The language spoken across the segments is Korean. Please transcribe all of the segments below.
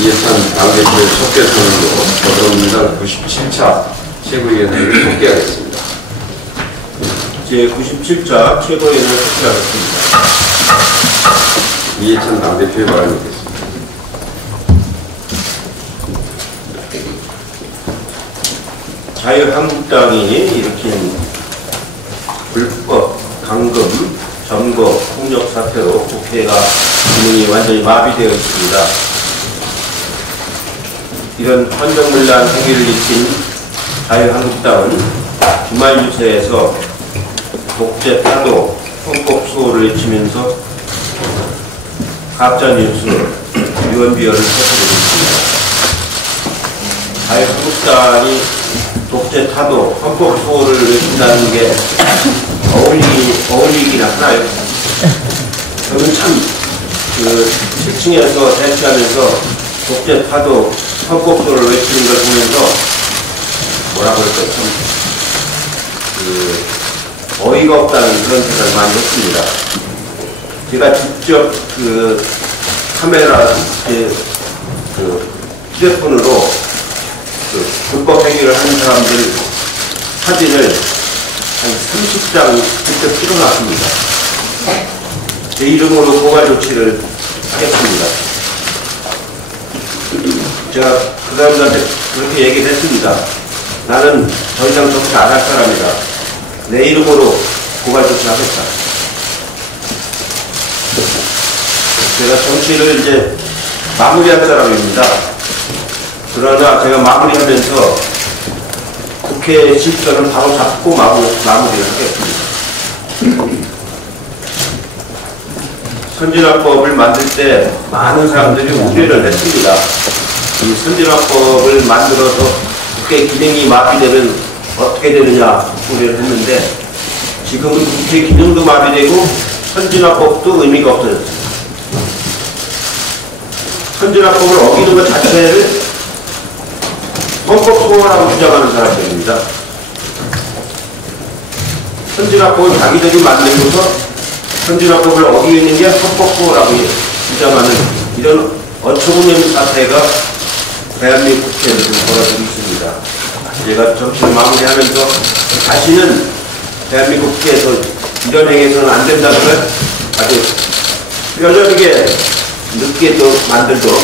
이해찬 당대표의 속개선으로 더불어민주당 97차 최고위원회를 속개하겠습니다. 제97차 최고위원회를 속개하겠습니다. 이해찬 당대표의 발언이 있겠습니다. 자유한국당이 일으킨 불법, 강금, 점거, 폭력 사태로 국회가 기능이 완전히 마비되어 있습니다. 이런 헌정물란 행위를 일으킨 자유한국당은 주말 유세에서 독재 타도, 헌법 수호를 외치면서 가짜뉴스, 유언비어를 퍼뜨리고 있습니다. 자유한국당이 독재 타도, 헌법 수호를 외친다는 게 어울리긴 하나요? 저는 참 지층에서 대치하면서 독재 타도, 헌법 수호를 외치는 걸 보면서 뭐라 그럴까 참 어이가 없다는 그런 생각을 많이 했습니다. 제가 직접 카메라 휴대폰으로 불법 행위를 하는 사람들 사진을 한 30장 직접 찍어놨습니다. 제 이름으로 고발 조치를 하겠습니다. 제가 그 사람들한테 그렇게 얘기를 했습니다. 나는 더 이상 정치 안 할 사람이다. 내 이름으로 고발 조치하겠다. 제가 정치를 이제 마무리할 사람입니다. 그러나 제가 마무리하면서 국회 질서는 바로 잡고 마무리를 하겠습니다. 선진화법을 만들 때 많은 사람들이 우려를 했습니다. 이 선진화법을 만들어서 국회 기능이 마비되면 어떻게 되느냐 우려를 했는데 지금은 국회 기능도 마비되고 선진화법도 의미가 없어졌습니다. 선진화법을 어기는 것 자체를 헌법 소원하고 주장하는 사람들입니다. 선진화법을 자기들이 만들고서 선진화법을 어기는 게 헌법 소원하고 주장하는 이런 어처구니없는 사태가 대한민국 국회에서 벌어지고 있습니다. 제가 정치를 마무리하면서 다시는 대한민국 국회에서 이런 행위에서는 안 된다는 걸 아주 뼈저리게 늦게 또 만들도록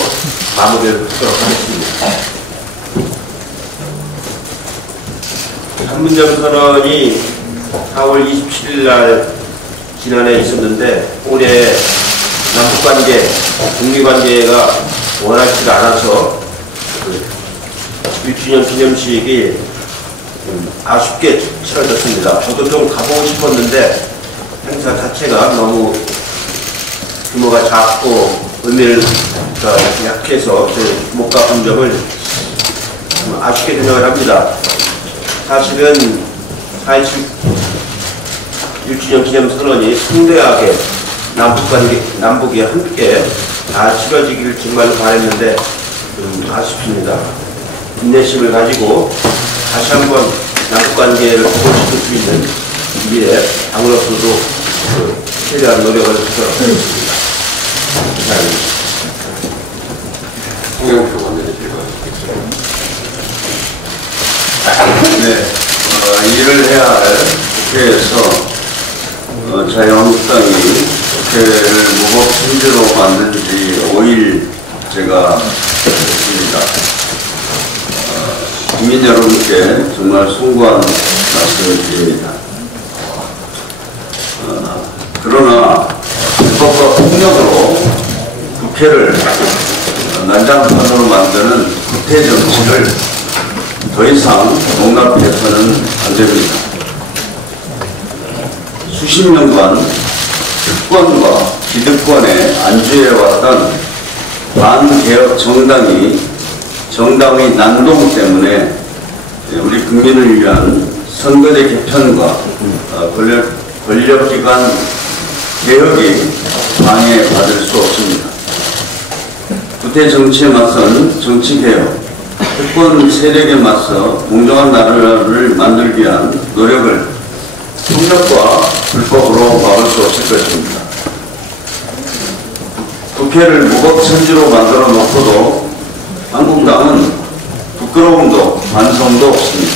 마무리를 하도록 하겠습니다. 판문점 선언이 4월 27일 날 지난해 있었는데 올해 남북관계, 북미관계가 원활치가 않아서 1주년 기념식이 아쉽게 치러졌습니다. 저도 좀 가보고 싶었는데 행사 자체가 너무 규모가 작고 의미를 약해서 못 가본 점을 아쉽게 생각을 합니다. 사실은 4.27 1주년 기념선언이 성대하게 남북이 함께 다 치러지기를 정말로 바랬는데 좀 아쉽습니다. 인내심을 가지고 다시 한번 남북관계를 복원시킬 수 있는 미래 당으로서도 최대한 노력을 하도록 하겠습니다. 감사합니다. 홍영표 원내대표가 네, 일을 해야 할 국회에서 자유한국당이 국회를 무법침지로 만든 지 5일 제가 됐습니다. 국민 여러분께 정말 송구한 말씀을 드립니다. 그러나 불법과 폭력으로 국회를 난장판으로 만드는 국회 정치를 더 이상 용납해서는 안 됩니다. 수십 년간 특권과 기득권에 안주해왔던 반개혁 정당의 난동 때문에 우리 국민을 위한 선거제 개편과 권력기관 개혁이 방해받을 수 없습니다. 구태 정치에 맞선 정치개혁, 특권 세력에 맞서 공정한 나라를 만들기 위한 노력을 폭력과 불법으로 막을 수 없을 것입니다. 국회를 무법천지로 만들어 놓고도 한국당은 부끄러움도 반성도 없습니다.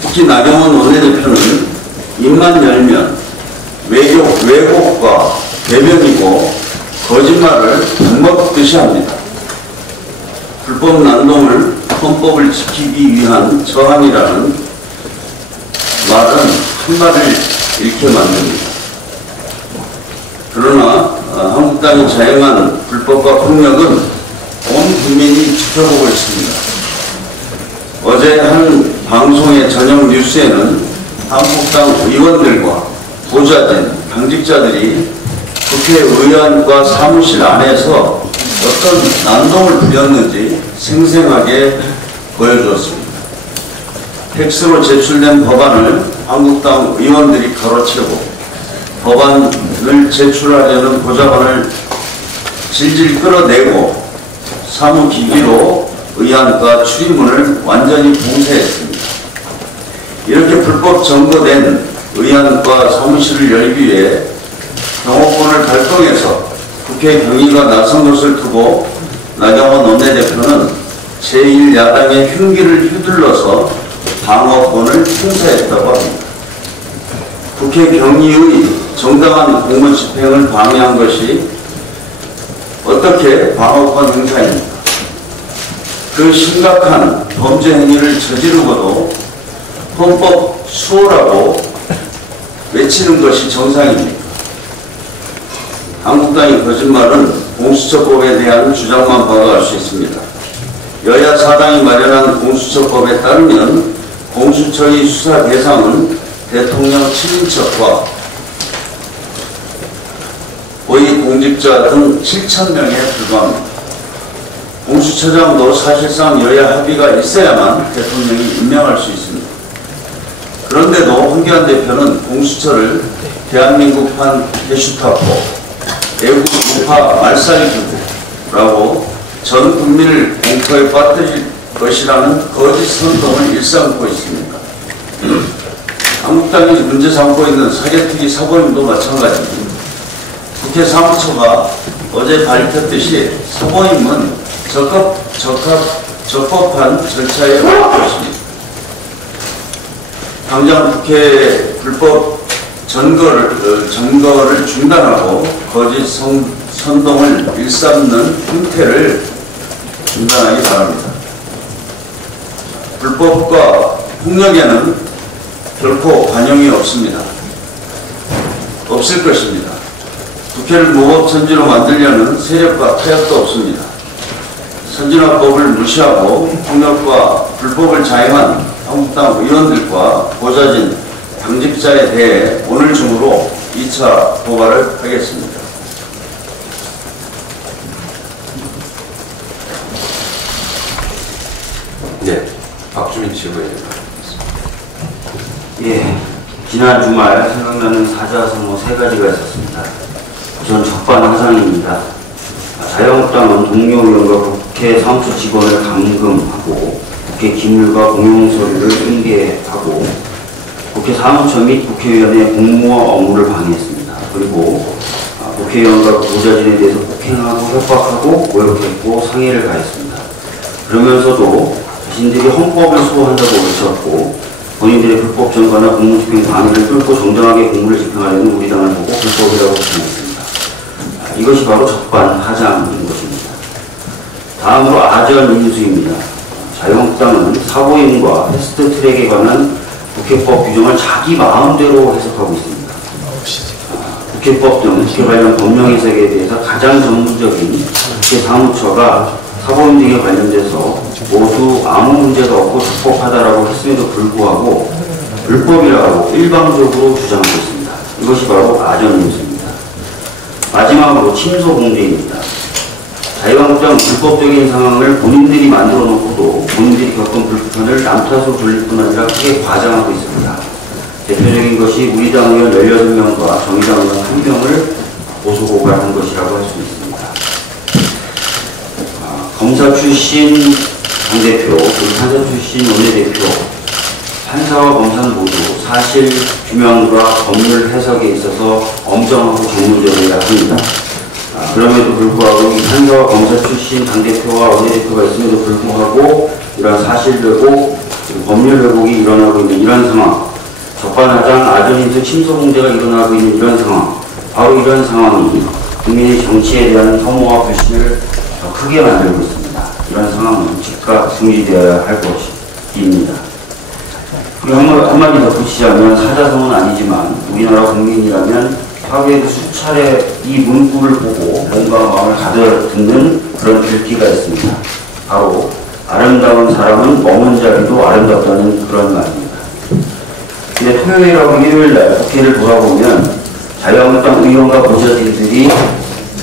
특히 나경원 원내대표는 입만 열면 왜곡과 배변이고 거짓말을 밥 먹듯이 합니다. 불법 난동을 헌법을 지키기 위한 저항이라는 말은 한 말을 잃게 만듭니다. 그러나 한국당이 자행한 불법과 폭력은 온 국민이 지켜보고 있습니다. 어제 한 방송의 저녁 뉴스에는 한국당 의원들과 보좌진, 당직자들이 국회의원과 사무실 안에서 어떤 난동을 부렸는지 생생하게 보여주었습니다. 팩스로 제출된 법안을 한국당 의원들이 가로채고 법안을 제출하려는 보좌관을 질질 끌어내고 사무기기로 의안과 출입문을 완전히 봉쇄했습니다. 이렇게 불법 점거된 의안과 사무실을 열기 위해 경호권을 발동해서 국회 경위가 나선 것을 두고 나경원 원내대표는 제1야당의 흉기를 휘둘러서 방어권을 행사했다고 합니다. 국회 경위의 정당한 공무 집행을 방해한 것이 어떻게 방어권 행사입니까? 그 심각한 범죄 행위를 저지르고도 헌법 수호라고 외치는 것이 정상입니까? 한국당의 거짓말은 공수처법에 대한 주장만 봐도 알 수 있습니다. 여야 사당이 마련한 공수처법에 따르면 공수처의 수사 대상은 대통령 친인척과 고위공직자 등 7,000명에 불과합니다. 공수처장도 사실상 여야 합의가 있어야만 대통령이 임명할 수 있습니다. 그런데도 황교안 대표는 공수처를 대한민국판 게슈타포, 애국 우파 말살기구라고 전 국민을 공포에 빠뜨릴 것이라는 거짓 선동을 일삼고 있습니다. 한국당이 문제 삼고 있는 사개특위 사보임도 마찬가지입니다. 국회 사무처가 어제 밝혔듯이 사보임은 적법한 절차에 의할 것입니다. 당장 국회 불법 점거를 중단하고 거짓 선동을 일삼는 형태를 중단하기 바랍니다. 불법과 폭력에는 결코 관용이 없습니다. 없을 것입니다. 국회를 무법천지로 만들려는 세력과 타협도 없습니다. 선진화법을 무시하고 폭력과 불법을 자행한 한국당 의원들과 보좌진, 당직자에 대해 오늘 중으로 2차 고발을 하겠습니다. 네, 박주민 최고위원. 예, 지난 주말 생각나는 사자성어 3가지가 있었습니다. 우선 적반하장입니다. 자유한국당은 동료 의원과 국회 사무처 직원을 감금하고 국회 기밀과 공용서류를 승계하고 국회 사무처 및 국회의원의 공무원 업무를 방해했습니다. 그리고 국회의원과 보좌진에 대해서 폭행하고 협박하고 모욕했고 상해를 가했습니다. 그러면서도 자신들이 헌법을 수호한다고 외쳤고 본인들의 불법 점거나 공무집행 방해를 뚫고 정당하게 공무를 집행하려는 우리 당을 보고 불법이라고 주장했습니다. 이것이 바로 적반하장인 것입니다. 다음으로 아전 인수입니다. 자유한국당은 사보임과 패스트트랙에 관한 국회법 규정을 자기 마음대로 해석하고 있습니다. 국회법 등 국회 관련 법령 해석에 대해서 가장 전문적인 국회 사무처가 사보임 등에 관련돼서 모두 아무 문제도 없고 적법하다라고 했음에도 불구하고 불법이라고 일방적으로 주장하고 있습니다. 이것이 바로 아전인수입니다. 마지막으로 침소봉대입니다. 자유한국당은 불법적인 상황을 본인들이 만들어 놓고도 본인들이 겪은 불편을 남 탓으로 돌릴 뿐 아니라 크게 과장하고 있습니다. 대표적인 것이 우리 당 의원 16명과 정의당 의원 1명을 고소고발한 것이라고 할 수 있습니다. 검사 출신 당대표, 그리고 판사 출신 원내대표, 판사와 검사는 모두 사실 규명과 법률 해석에 있어서 엄정하고 전문적이어야 합니다. 그럼에도 불구하고 이 판사와 검사 출신 당대표와 원내대표가 있음에도 불구하고 이러한 사실 왜곡, 법률 왜곡이 일어나고 있는 이런 상황, 적반하장 아전인수 침소 문제가 일어나고 있는 이런 상황, 바로 이런 상황이 국민의 정치에 대한 혐오와 불신을 더 크게 만들고 있습니다. 이런 상황은 즉각 중지되어야 할 것입니다. 그리고 한마디 덧붙이자면 사자성어는 아니지만 우리나라 국민이라면 하루에도 수차례 이 문구를 보고 몸과 마음을 가득 그런 글귀가 있습니다. 바로 아름다운 사람은 머문 자리도 아름답다는 그런 말입니다. 근데 토요일하고 일요일날 국회를 돌아보면 자유한국당 의원과 보좌진들이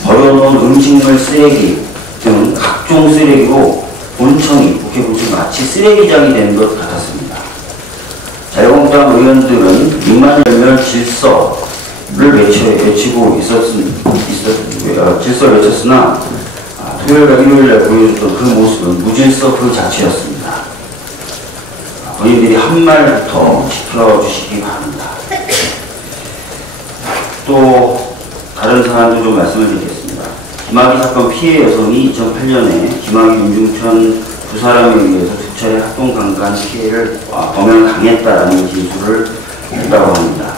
버려놓은 음식물 쓰레기 등 각종 쓰레기로 본청이 국회 본청이 마치 쓰레기장이 된 것 같았습니다. 자유한국당 의원들은 입만 열면 질서를 외치고 질서를 외쳤으나 토요일과 일요일날 보여줬던 그 모습은 무질서 그 자체였습니다. 본인들이 한 말부터 지켜주시기 바랍니다. 또 다른 사안도 좀 말씀을 드리겠습니다. 김학의 사건 피해 여성이 2008년에 김학의, 윤중천 두 사람에 의해서 두 차례 학동강간 피해를 범행당했다라는 진술을 했다고 합니다.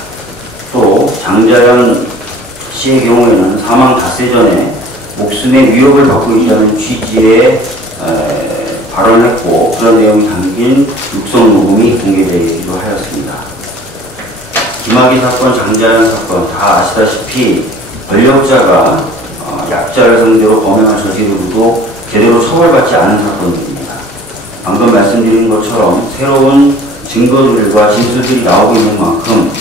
또 장자연 씨의 경우에는 사망 닷새 전에 목숨의 위협을 받고 있다는 취지의 발언했고 그런 내용이 담긴 육성 녹음이 공개되기도 하였습니다. 김학의 사건, 장자연 사건 다 아시다시피 권력자가 약자를 상대로 범행을 저지르고도 제대로 처벌받지 않은 사건들입니다. 방금 말씀드린 것처럼 새로운 증거들과 진술들이 나오고 있는 만큼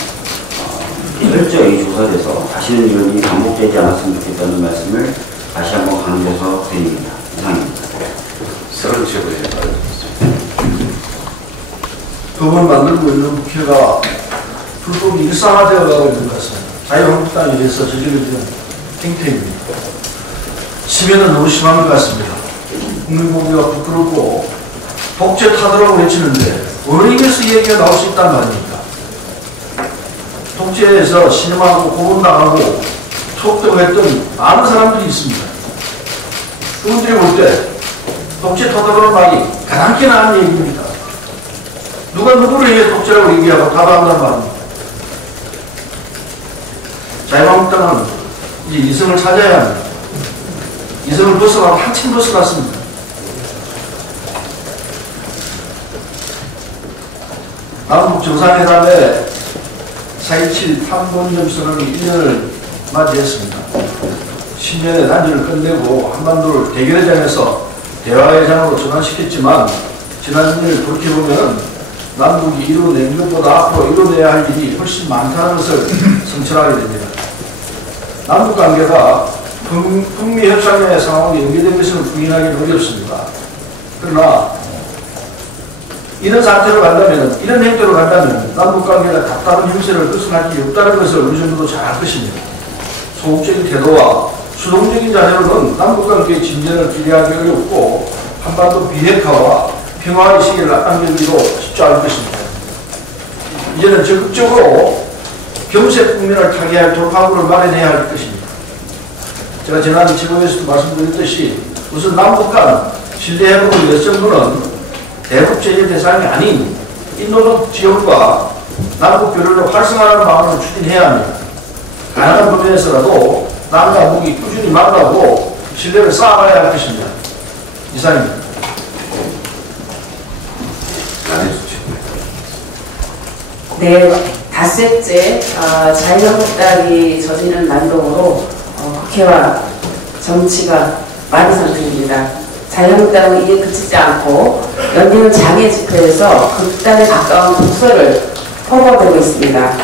철저히 조사돼서 다시는 이런 일이 반복되지 않았으면 좋겠다는 말씀을 다시 한번 강조해서 드립니다. 이상입니다. 서른 최고의 법을 만들고 있는 국회가 불법이 일상화되어 가고 있는 것은 자유한국당에 의해서 저지르는 행태입니다. 심해는 너무 심한 것 같습니다. 국민 보기가 부끄럽고 독재 타도라고 외치는데 어느 입에서 얘기가 나올 수 있단 말입니까? 독재에서 신임하고 고문당하고 촉동했던 많은 사람들이 있습니다. 그분들이 볼 때 독재 타도라는 말이 가랑키 나은 얘기입니다. 누가 누구를 위해 독재라고 얘기하고 타도한단 말입니다. 자유한국당은 이제 이성을 찾아야 합니다. 이성을 벗어나고 한참 벗어났습니다. 남북 정상회담에 4.27 판본점선언 1년을 맞이했습니다. 10년의 단절을 끝내고 한반도를 대결회장에서 대화회장으로 전환시켰지만 지난 일 돌이켜보면 남북이 이뤄낸 것보다 앞으로 이뤄내야 할 일이 훨씬 많다는 것을 성찰하게 됩니다. 남북관계가 북미협상의 상황에 연계된 것을 부인하기는 어렵습니다. 그러나 이런 상태로 간다면, 이런 행태로 간다면 남북관계가 다른 형세를 벗어날 길이 없다는 것을 어느 정도 잘 알 것입니다. 소극적인 태도와 수동적인 자세로는 남북관계의 진전을 기대하기 어렵고 한반도 비핵화와 평화의 시기를 앞당기기도 쉽지 않을 것입니다. 이제는 적극적으로 경색 국면을 타개할 돌파구를 마련해야 할 것입니다. 제가 지난 지금에서도 말씀드렸듯이 우선 남북 간 신뢰회복을 위해서 정부는 대북 제재 대상이 아닌 인도적 지역과 남북 교류를 활성화하는 방안을 추진해야 합니다. 가능한 범위에서라도 남과 북이 꾸준히 만나고 신뢰를 쌓아가야 할 것입니다. 이상입니다. 네, 닷새째 자유한국당이 저지른 난동으로 국회와 정치가 많은 상태입니다. 자유한국당은 이에 그치지 않고 연이은 장애 집회에서 극단에 가까운 독서를 퍼부어대고 있습니다.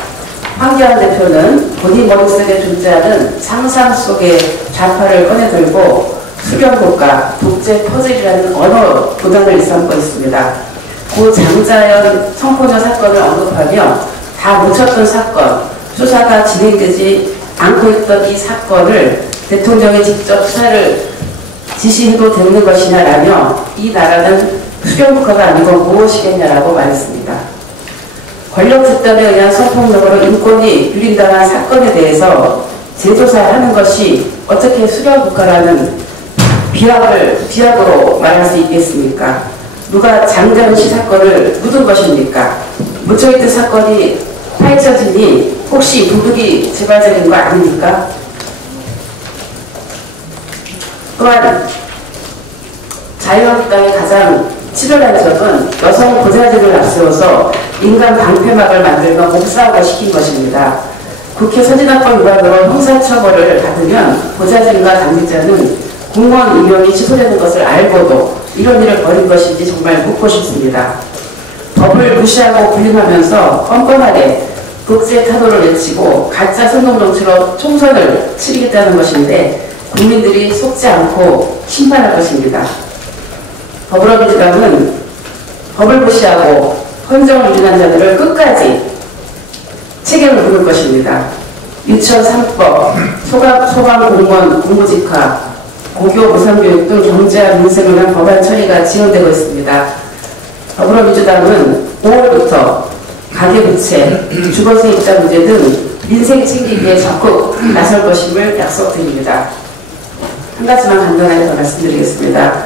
황교안 대표는 본인 머릿속에 존재하는 상상 속의 좌파를 꺼내들고 수경국가, 독재 퍼즐이라는 언어 도단을 일삼고 있습니다. 고 장자연 성폭력 사건을 언급하며 다 묻혔던 사건, 수사가 진행되지 않고 있던 이 사건을 대통령이 직접 수사를 지시해도 되는 것이냐라며 이 나라는 수경국가가 아니고 무엇이겠냐라고 말했습니다. 권력 집단에 의한 성폭력으로 인권이 유린당한 사건에 대해서 재조사하는 것이 어떻게 수경국가라는 비약으로 말할 수 있겠습니까? 누가 장자연 씨 사건을 묻은 것입니까? 묻혀있던 사건이 파헤쳐지니 혹시 도둑이 재발적인 거 아닙니까? 또한 자유한국당의 가장 치열한 점은 여성 보좌진을 앞세워서 인간 방패막을 만들며 몸싸움을 시킨 것입니다. 국회 선진화법 위반으로 형사처벌을 받으면 보좌진과 당직자는 공무원 임용이 취소되는 것을 알고도 이런 일을 벌인 것인지 정말 묻고 싶습니다. 법을 무시하고 불림하면서 뻔뻔하게 독재 타도를 외치고 가짜 선동정치로 총선을 치르겠다는 것인데 국민들이 속지 않고 심판할 것입니다. 더불어민주당은 법을 무시하고 헌정을 유린한 자들을 끝까지 책임을 물을 것입니다. 유치원 3법, 소방공무원 공무직화, 고교 무상교육 등 경제와 민생을 위한 법안 처리가 지연되고 있습니다. 더불어민주당은 5월부터 가계부채, 주거세 입자 문제 등 민생 챙기기에 적극 나설 것임을 약속드립니다. 한 가지만 간단하게 더 말씀드리겠습니다.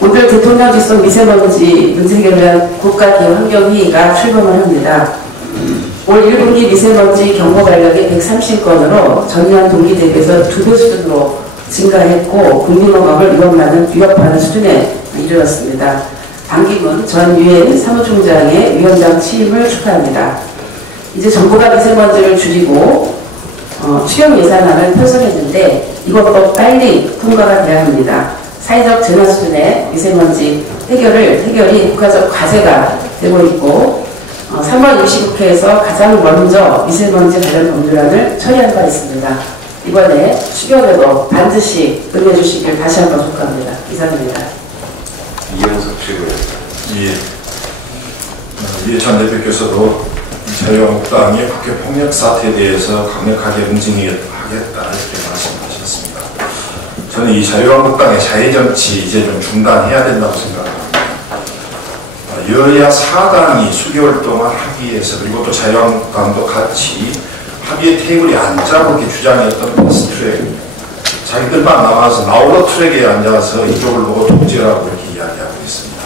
오늘 대통령 직속 미세먼지 문제 해결을 위한 국가기후환경회의가 출범을 합니다. 올 1분기 미세먼지 경보 발령이 130건으로 전년 동기 대비해서 2배 수준으로 증가했고 국민 건강을 위협하는 수준에 이르렀습니다. 반기문 전 유엔 사무총장의 위원장 취임을 축하합니다. 이제 정부가 미세먼지를 줄이고 추경 예산안을 편성했는데 이것도 빨리 통과가 돼야 합니다. 사회적 재난 수준의 미세먼지 해결이 국가적 과제가 되고 있고 3월 29회에서 가장 먼저 미세먼지 관련 법률안을 처리한 바 있습니다. 이번에 추경에도 반드시 응해 주시길 다시 한번 촉구합니다. 이상입니다. 이현석 최고위원. 이해찬 대표께서도 자유한국당이 국회 폭력 사태에 대해서 강력하게 응징하겠다 이렇게 말씀하셨습니다. 저는 이 자유한국당의 자해정치 이제 좀 중단해야 된다고 생각합니다. 여야 4당이 수개월 동안 합의해서 그리고 또 자유한국당도 같이 합의의 테이블에 앉자고 이렇게 주장했던 패스트트랙, 자기들만 나와서 나홀로 트랙에 앉아서 이쪽을 보고 통제라고 이렇게 이야기하고 있습니다.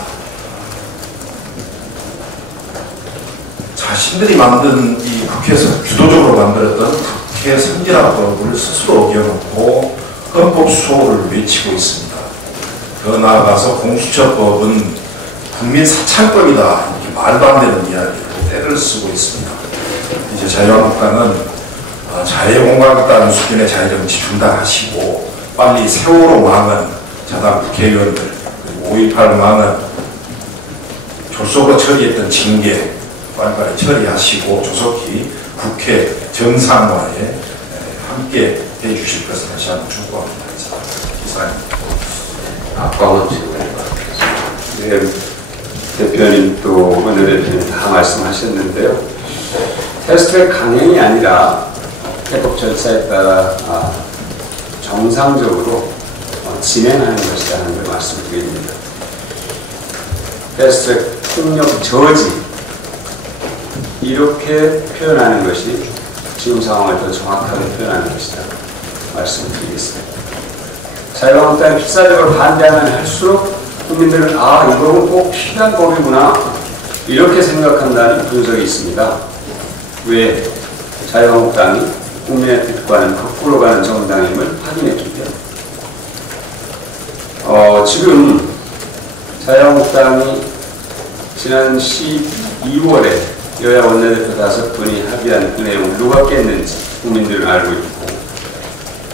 자신들이 만든 이 국회에서 주도적으로 만들었던 국회 선진화법을 스스로 어겨놓고 헌법 수호를 외치고 있습니다. 더 나아가서 공수처법은 국민 사창법이다 이렇게 말도 안 되는 이야기로 때를 쓰고 있습니다. 이제 자유한국당은 자유공화국당 수준의 자유정치 중단하시고 빨리 세월호 망은 자당 국회의원들 그리고 5.18 망은 졸속으로 처리했던 징계 빨리빨리 처리하시고 조속히 국회 정상화에 함께 해주실 것을 다시 한번 축복합니다. 이상입니다. 박광원 최고위원. 네, 대표님 또 원내대표님 다 말씀하셨는데요. 패스트트랙 강행이 아니라 회법 절차에 따라 정상적으로 진행하는 것이라는 걸 말씀드립니다. 패스트트랙 폭력 저지 이렇게 표현하는 것이 지금 상황을 더 정확하게 표현하는 것이다 말씀드리겠습니다. 자유한국당이 필사적으로 반대하면 할수록 국민들은 이거는 꼭 필요한 법이구나 이렇게 생각한다는 분석이 있습니다. 왜 자유한국당이 국민의 뜻과는 거꾸로 가는 정당임을 확인했기 때문에 지금 자유한국당이 지난 12월에 여야 원내대표 5분이 합의한 그 내용을 누가 깼는지 국민들은 알고 있고,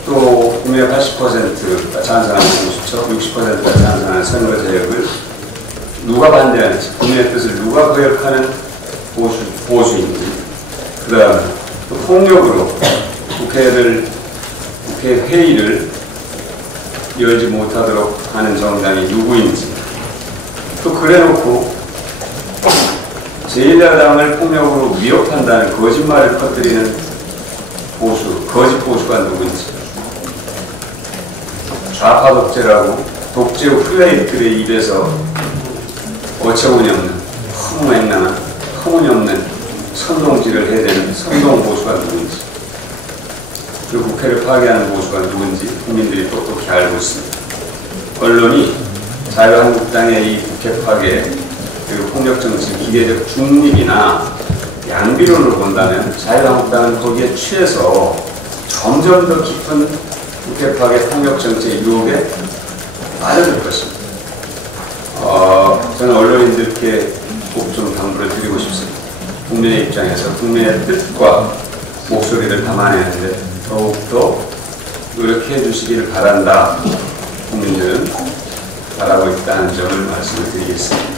또 국민의 80%가 찬성하는 공수처, 60%가 찬성하는 선거제역을 누가 반대하는지, 국민의 뜻을 누가 거역하는 보수인지, 그 다음에 또 폭력으로 국회 회의를 열지 못하도록 하는 정당이 누구인지, 또 그래놓고 제1야당을 폭력으로 위협한다는 거짓말을 퍼뜨리는 거짓 보수가 누구인지, 좌파 독재라고 독재 플레이트의 입에서 어처구니 없는 허무맹랑한 터무니없는 선동질을 해대는 선동 보수가 누구인지, 그 국회를 파괴하는 보수가 누군지 국민들이 똑똑히 알고 있습니다. 언론이 자유한국당의 이 국회 파괴 그리고 폭력정치 기계적 중립이나 양비론을 본다면 자유한국당은 거기에 취해서 점점 더 깊은 국회 파괴 폭력정치의 유혹에 빠져들 것입니다. 저는 언론인들께 꼭 좀 당부를 드리고 싶습니다. 국민의 입장에서 국민의 뜻과 목소리를 담아내는데 더욱더 노력해 주시기를 바란다. 국민들은 바라고 있다는 점을 말씀을 드리겠습니다.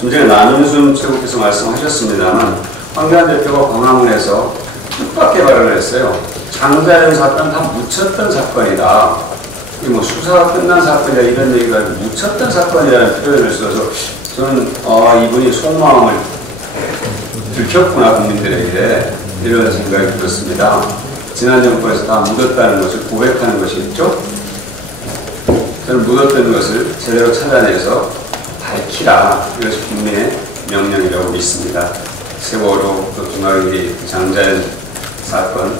좀 전에 나눔순 최고께서 말씀하셨습니다만 황교안 대표가 광화문에서 뜻밖의 발언을 했어요. 장자연 사건 다 묻혔던 사건이다. 이 뭐 수사가 끝난 사건이다 이런 얘기가 아니고 묻혔던 사건이라는 표현을 써서 저는 이분이 속마음을 들켰구나 국민들에게 이런 생각이 들었습니다. 지난 정권에서 다 묻었다는 것을 고백하는 것이겠죠. 저는 묻었던 것을 제대로 찾아내서 밝히라. 이것이 국민의 명령이라고 믿습니다. 세월호 또 김학의 장자연 사건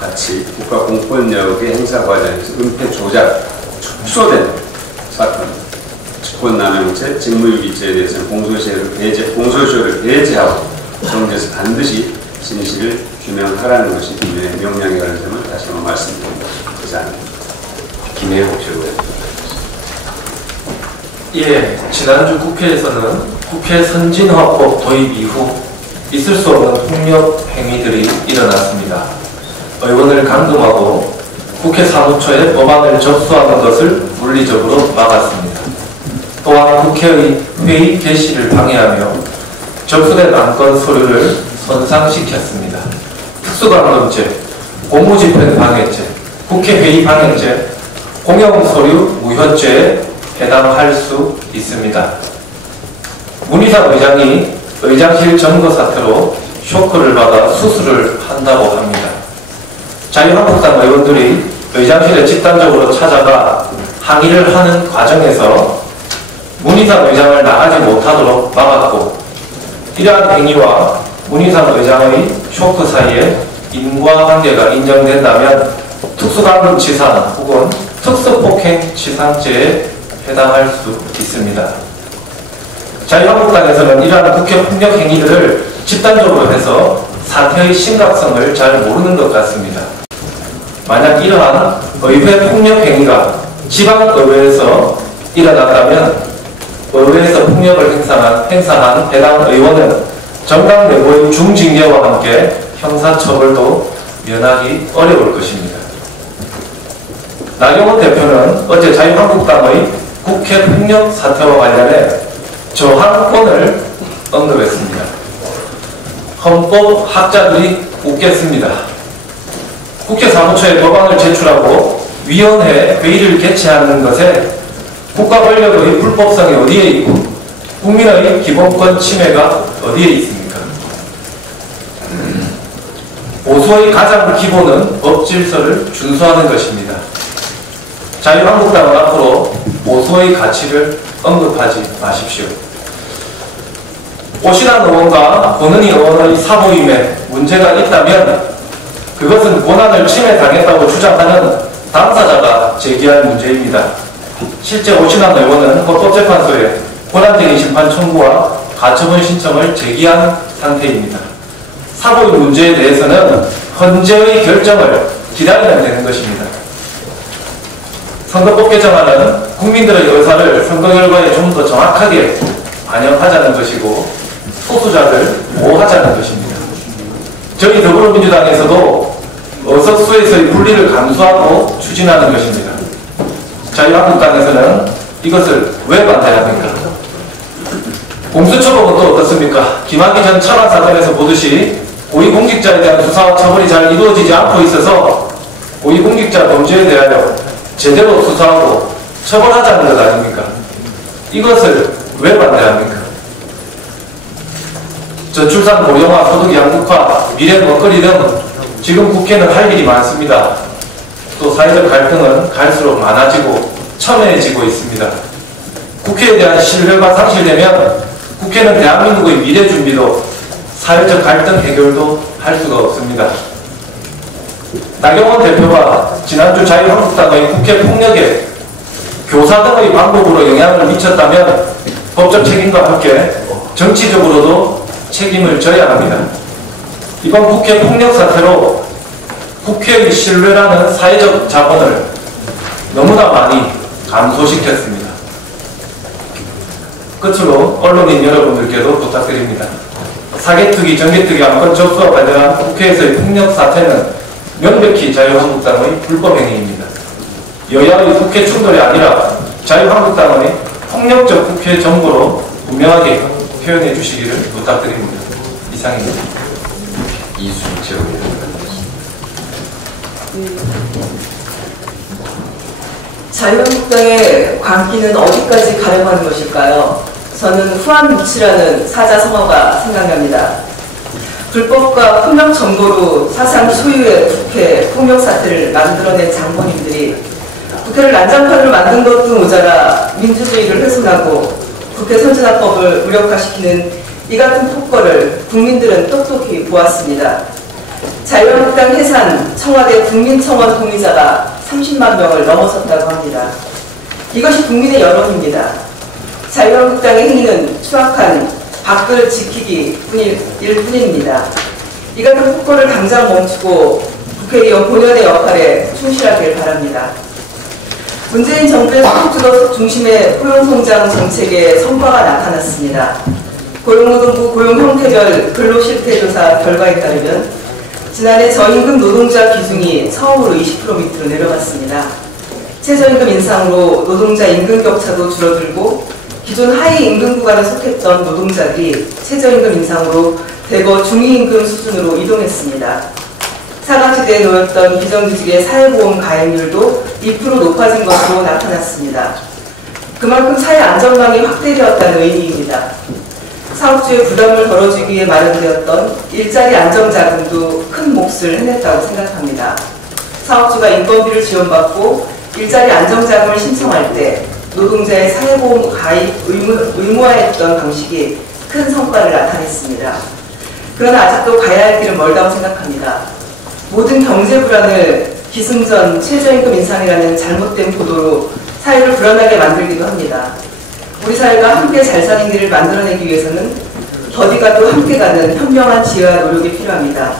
같이 국가 공권력의 행사 과정에서 은폐 조작, 축소된 사건, 직권남용죄, 직무유기죄에 대해서는 공소시효를 배제하고 정부에서 반드시 진실을 규명하라는 것이 국민의 명령이라는 점을 다시 한번 말씀드립니다. 이상입니다. 김혜영 최고위원. 예, 지난주 국회에서는 국회 선진화법 도입 이후 있을 수 없는 폭력 행위들이 일어났습니다. 의원을 감금하고 국회 사무처에 법안을 접수하는 것을 물리적으로 막았습니다. 또한 국회의 회의 개시를 방해하며 접수된 안건 서류를 손상시켰습니다. 특수감금죄, 공무집행 방해죄, 국회회의 방해죄, 공영서류 무효죄에 해당할 수 있습니다. 문희상 의장이 의장실 점거 사태로 쇼크를 받아 수술을 한다고 합니다. 자유한국당 의원들이 의장실에 집단적으로 찾아가 항의를 하는 과정에서 문희상 의장을 나가지 못하도록 막았고, 이러한 행위와 문희상 의장의 쇼크 사이에 인과관계가 인정된다면 특수감금치상 혹은 특수폭행치상죄에 해당할 수 있습니다. 자유한국당에서는 이러한 국회 폭력 행위들을 집단적으로 해서 사태의 심각성을 잘 모르는 것 같습니다. 만약 이러한 의회 폭력 행위가 지방의회에서 일어났다면 의회에서 폭력을 행사한 해당 의원은 정당 내부의 중징계와 함께 형사처벌도 면하기 어려울 것입니다. 나경원 대표는 어제 자유한국당의 국회 폭력 사태와 관련해 저항권을 언급했습니다. 헌법학자들이 웃겠습니다. 국회 사무처에 법안을 제출하고 위원회 회의를 개최하는 것에 국가 권력의 불법성이 어디에 있고 국민의 기본권 침해가 어디에 있습니까? 보수의 가장 기본은 법 질서를 준수하는 것입니다. 자유한국당은 앞으로 보수의 가치를 언급하지 마십시오. 오신환 의원과 권은희 의원의 사모임에 문제가 있다면 그것은 권한을 침해당했다고 주장하는 당사자가 제기할 문제입니다. 실제 오신환 의원은 헌법재판소에 권한쟁의 심판 청구와 가처분 신청을 제기한 상태입니다. 사모임 문제에 대해서는 헌재의 결정을 기다리면 되는 것입니다. 선거법 개정안은 국민들의 의사를 선거 결과에 좀 더 정확하게 반영하자는 것이고, 소수자들 보호하자는 것입니다. 저희 더불어민주당에서도 어석수에서의 분리를 감수하고 추진하는 것입니다. 자유한국당에서는 이것을 왜 반대합니까? 공수처법은 또 어떻습니까? 김학의 전 철학 사건에서 보듯이 고위공직자에 대한 수사와 처벌이 잘 이루어지지 않고 있어서 고위공직자 범죄에 대하여 제대로 수사하고 처벌하자는 것 아닙니까? 이것을 왜 반대합니까? 저출산 고령화, 소득 양극화, 미래 먹거리 등 지금 국회는 할 일이 많습니다. 또 사회적 갈등은 갈수록 많아지고 첨예해지고 있습니다. 국회에 대한 신뢰가 상실되면 국회는 대한민국의 미래 준비도 사회적 갈등 해결도 할 수가 없습니다. 나경원 대표가 지난주 자유한국당의 국회 폭력에 교사 등의 방법으로 영향을 미쳤다면 법적 책임과 함께 정치적으로도 책임을 져야 합니다. 이번 국회 폭력 사태로 국회의 신뢰라는 사회적 자본을 너무나 많이 감소시켰습니다. 끝으로 언론인 여러분들께도 부탁드립니다. 사개특위, 정개특위 안건 접수와 관련한 국회에서의 폭력 사태는 명백히 자유한국당의 불법행위입니다. 여야의 국회 충돌이 아니라 자유한국당의 폭력적 국회 정보로 분명하게 표현해 주시기를 부탁드립니다. 이상입니다. 이순재 의원입니다. 자유한국당의 광기는 어디까지 가려가는 것일까요? 저는 후한무치라는 사자성어가 생각납니다. 불법과 폭력 정보로 사상 소유의 국회 폭력 사태를 만들어낸 장본인들이 국회를 난장판으로 만든 것도 모자라 민주주의를 훼손하고 국회 선진화법을 무력화시키는 이 같은 폭거를 국민들은 똑똑히 보았습니다. 자유한국당 해산 청와대 국민청원 동의자가 30만 명을 넘어섰다고 합니다. 이것이 국민의 여론입니다. 자유한국당의 행위는 추악한 밖을 지키기 일 뿐입니다. 이 같은 폭거를 당장 멈추고 국회의원 본연의 역할에 충실하길 바랍니다. 문재인 정부의 소득주도 중심의 고용성장 정책의 성과가 나타났습니다. 고용노동부 고용형태별 근로실태조사 결과에 따르면 지난해 저임금 노동자 비중이 처음으로 20% 밑으로 내려갔습니다. 최저임금 인상으로 노동자 임금 격차도 줄어들고 기존 하위 임금 구간에 속했던 노동자들이 최저임금 인상으로 대거 중위임금 수준으로 이동했습니다. 사각지대에 놓였던 비정규직의 사회보험 가입률도 2% 높아진 것으로 나타났습니다. 그만큼 사회 안전망이 확대되었다는 의미입니다. 사업주의 부담을 덜어주기 위해 마련되었던 일자리 안정자금도 큰 몫을 해냈다고 생각합니다. 사업주가 인건비를 지원받고 일자리 안정자금을 신청할 때 노동자의 사회보험 가입 의무화했던 방식이 큰 성과를 나타냈습니다. 그러나 아직도 가야 할 길은 멀다고 생각합니다. 모든 경제 불안을 기승전 최저임금 인상이라는 잘못된 보도로 사회를 불안하게 만들기도 합니다. 우리 사회가 함께 잘 사는 길을 만들어내기 위해서는 더디 가도 함께 가는 현명한 지혜와 노력이 필요합니다.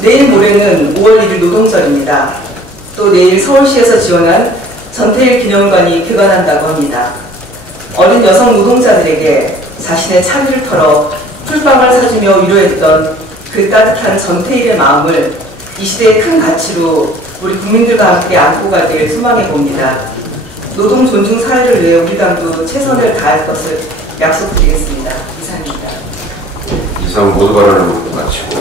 내일 모레는 5월 1일 노동절입니다. 또 내일 서울시에서 지원한 전태일 기념관이 개관한다고 합니다. 어린 여성 노동자들에게 자신의 차비를 털어 풀빵을 사주며 위로했던 그 따뜻한 전태일의 마음을 이 시대의 큰 가치로 우리 국민들과 함께 안고 가길 소망해 봅니다. 노동 존중 사회를 위해 우리 당도 최선을 다할 것을 약속드리겠습니다. 이상입니다. 이상 모두 발언을 마치고